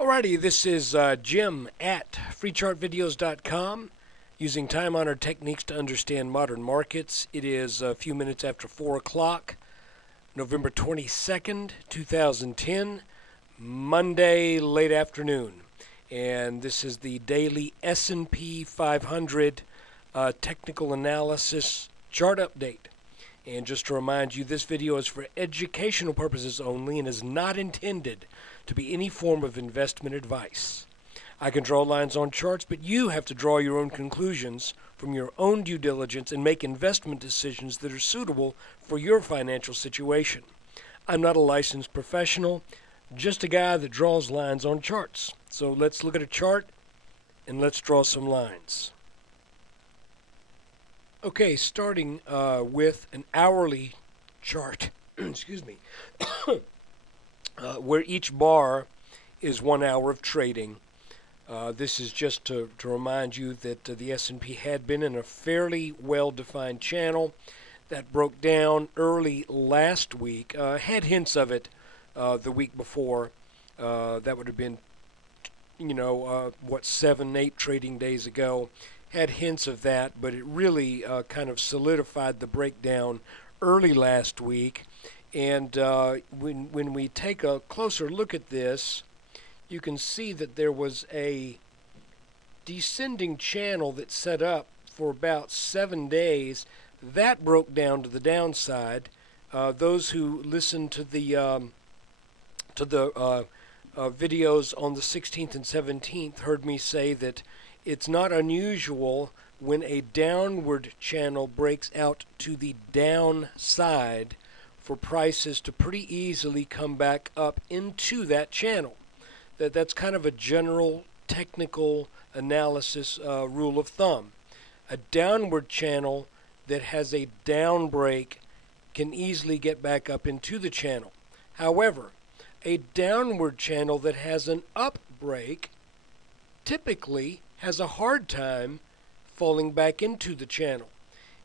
Alrighty, this is Jim at freechartvideos.com, using time-honored techniques to understand modern markets. It is a few minutes after 4 o'clock, November 22nd, 2010, Monday late afternoon. And this is the daily S&P 500 technical analysis chart update. And just to remind you, this video is for educational purposes only and is not intended to be any form of investment advice. I can draw lines on charts, but you have to draw your own conclusions from your own due diligence and make investment decisions that are suitable for your financial situation. I'm not a licensed professional, just a guy that draws lines on charts. So let's look at a chart and let's draw some lines. Okay, starting with an hourly chart, excuse me, where each bar is 1 hour of trading. This is just to remind you that the S&P had been in a fairly well-defined channel that broke down early last week. Had hints of it the week before. That would have been, 7, 8 trading days ago. Had hints of that, but it really kind of solidified the breakdown early last week. And when we take a closer look at this, you can see that there was a descending channel that set up for about 7 days. That broke down to the downside. Those who listened to the videos on the 16th and 17th heard me say that it's not unusual when a downward channel breaks out to the downside for prices to pretty easily come back up into that channel. That's kind of a general technical analysis rule of thumb. A downward channel that has a down break can easily get back up into the channel. However, a downward channel that has an up break typically has a hard time falling back into the channel.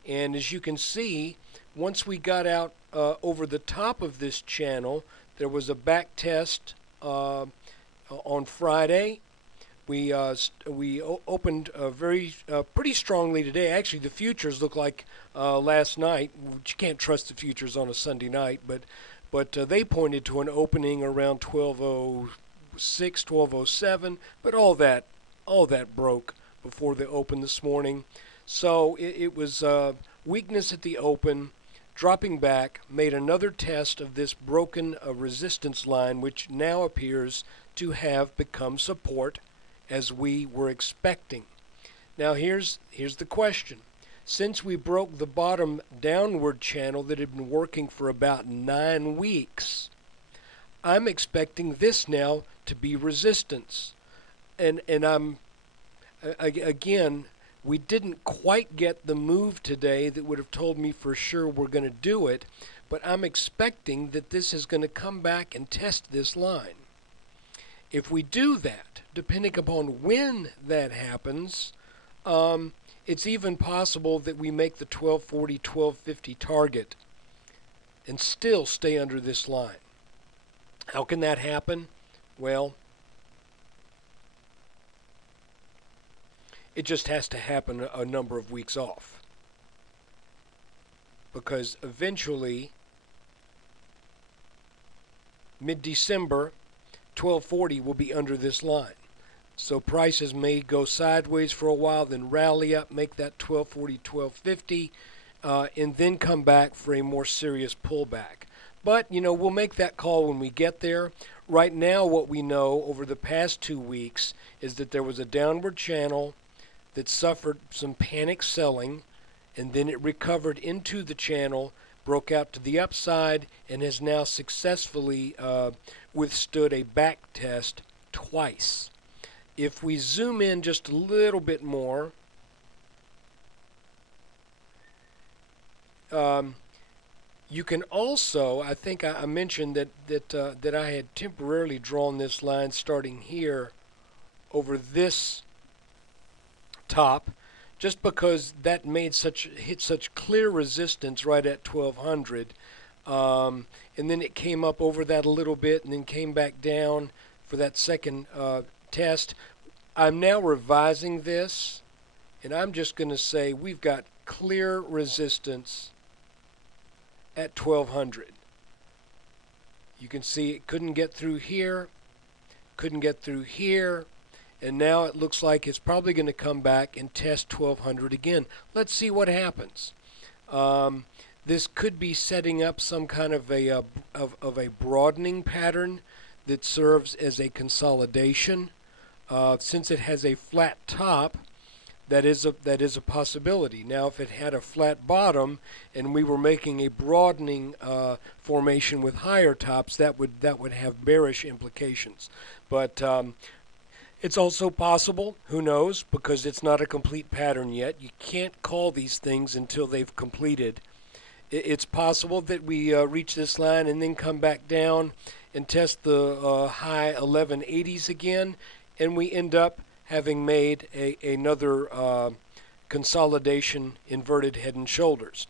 And as you can see, once we got out over the top of this channel, there was a back test on Friday. We opened pretty strongly today. Actually, the futures look like last night. You can't trust the futures on a Sunday night, but they pointed to an opening around 12:06, 12:07. But all that broke before the open this morning. So it was weakness at the open, dropping back, made another test of this broken resistance line, which now appears to have become support, as we were expecting. Now here's the question. Since we broke the bottom downward channel that had been working for about 9 weeks, I'm expecting this now to be resistance. And I'm, again, we didn't quite get the move today that would have told me for sure we're going to do it, but I'm expecting that this is going to come back and test this line. If we do that, depending upon when that happens, it's even possible that we make the 1240, 1250 target and still stay under this line. How can that happen? Well, it just has to happen a number of weeks off, because eventually, mid-December, 1240 will be under this line. So prices may go sideways for a while, then rally up, make that 1240, 1250, and then come back for a more serious pullback. But, we'll make that call when we get there. Right now, what we know over the past 2 weeks is that there was a downward channel that suffered some panic selling, and then it recovered into the channel, broke out to the upside, and has now successfully withstood a back test twice. If we zoom in just a little bit more, you can also, I think I mentioned that I had temporarily drawn this line starting here over this top, just because that hit such clear resistance right at 1200, and then it came up over that a little bit and then came back down for that second test. I'm now revising this, and I'm just going to say we've got clear resistance at 1200. You can see it couldn't get through here, couldn't get through here, and now it looks like it's probably going to come back and test 1200 again. Let's see what happens. This could be setting up some kind of a broadening pattern that serves as a consolidation. Since it has a flat top, that is a possibility. Now, if it had a flat bottom and we were making a broadening formation with higher tops, that would have bearish implications. But it's also possible, who knows, because it's not a complete pattern yet. You can't call these things until they've completed. It's possible that we reach this line and then come back down and test the high 1180s again, and we end up having made another consolidation inverted head and shoulders.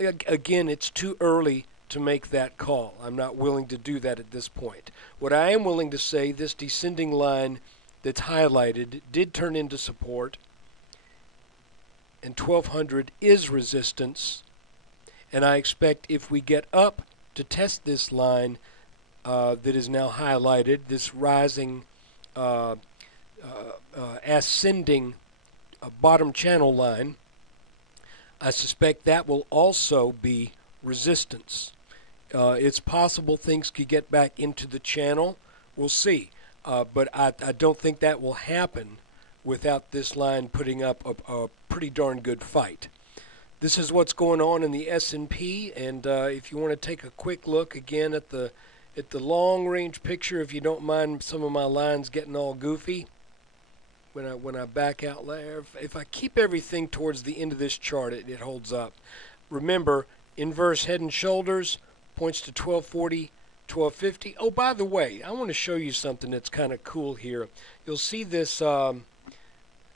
Again, it's too early to make that call. I'm not willing to do that at this point. What I am willing to say, this descending line that's highlighted did turn into support, and 1200 is resistance, and I expect if we get up to test this line that is now highlighted, this rising ascending bottom channel line, I suspect that will also be resistance. It's possible things could get back into the channel. We'll see. But I don't think that will happen without this line putting up a pretty darn good fight. This is what's going on in the S&P, and if you want to take a quick look again at the long-range picture, if you don't mind some of my lines getting all goofy when I back out there. If I keep everything towards the end of this chart, it holds up. Remember, inverse head and shoulders points to 1240, 1250. Oh, by the way, I want to show you something that's kind of cool here. You'll see this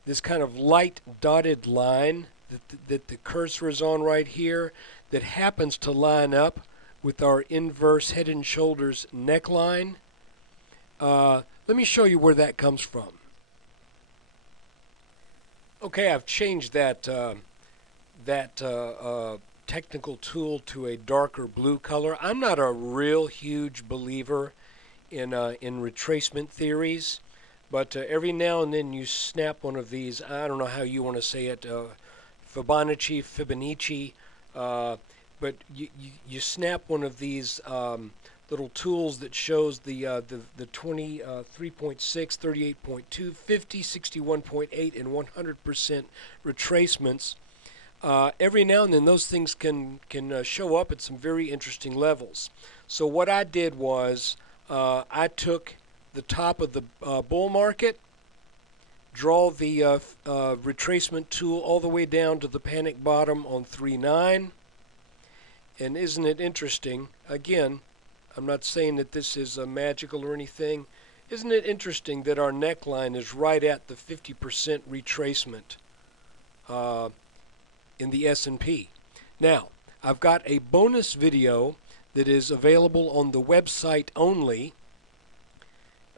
this kind of light dotted line that the cursor is on right here that happens to line up with our inverse head and shoulders neckline. Let me show you where that comes from. Okay, I've changed that technical tool to a darker blue color. I'm not a real huge believer in retracement theories, but every now and then you snap one of these. I don't know how you want to say it, Fibonacci, but you snap one of these little tools that shows the 23.6, 38.2, 50, 61.8, and 100% retracements. Every now and then those things can show up at some very interesting levels. So what I did was I took the top of the bull market, draw the retracement tool all the way down to the panic bottom on 3.9, and isn't it interesting? Again, I'm not saying that this is magical or anything. Isn't it interesting that our neckline is right at the 50% retracement in the S&P? Now, I've got a bonus video that is available on the website only.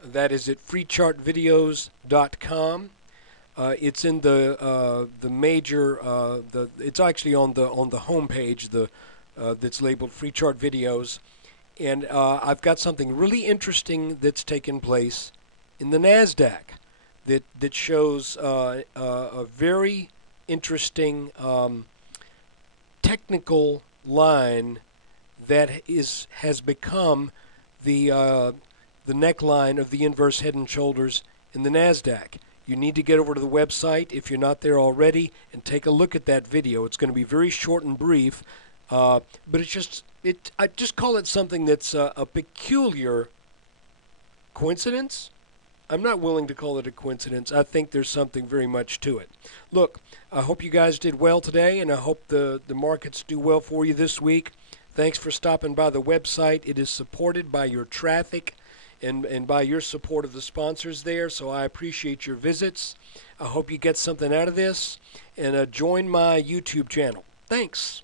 That is at freechartvideos.com. It's in the major. It's actually on the home page. That's labeled Free Chart Videos, and I've got something really interesting that's taken place in the Nasdaq that shows a very interesting technical line that has become the neckline of the inverse head and shoulders in the Nasdaq. You need to get over to the website if you're not there already and take a look at that video. It's going to be very short and brief, but I just call it something that's a peculiar coincidence. I'm not willing to call it a coincidence. I think there's something very much to it. Look, I hope you guys did well today, and I hope the markets do well for you this week. Thanks for stopping by the website. It is supported by your traffic and by your support of the sponsors there, so I appreciate your visits. I hope you get something out of this, and join my YouTube channel. Thanks.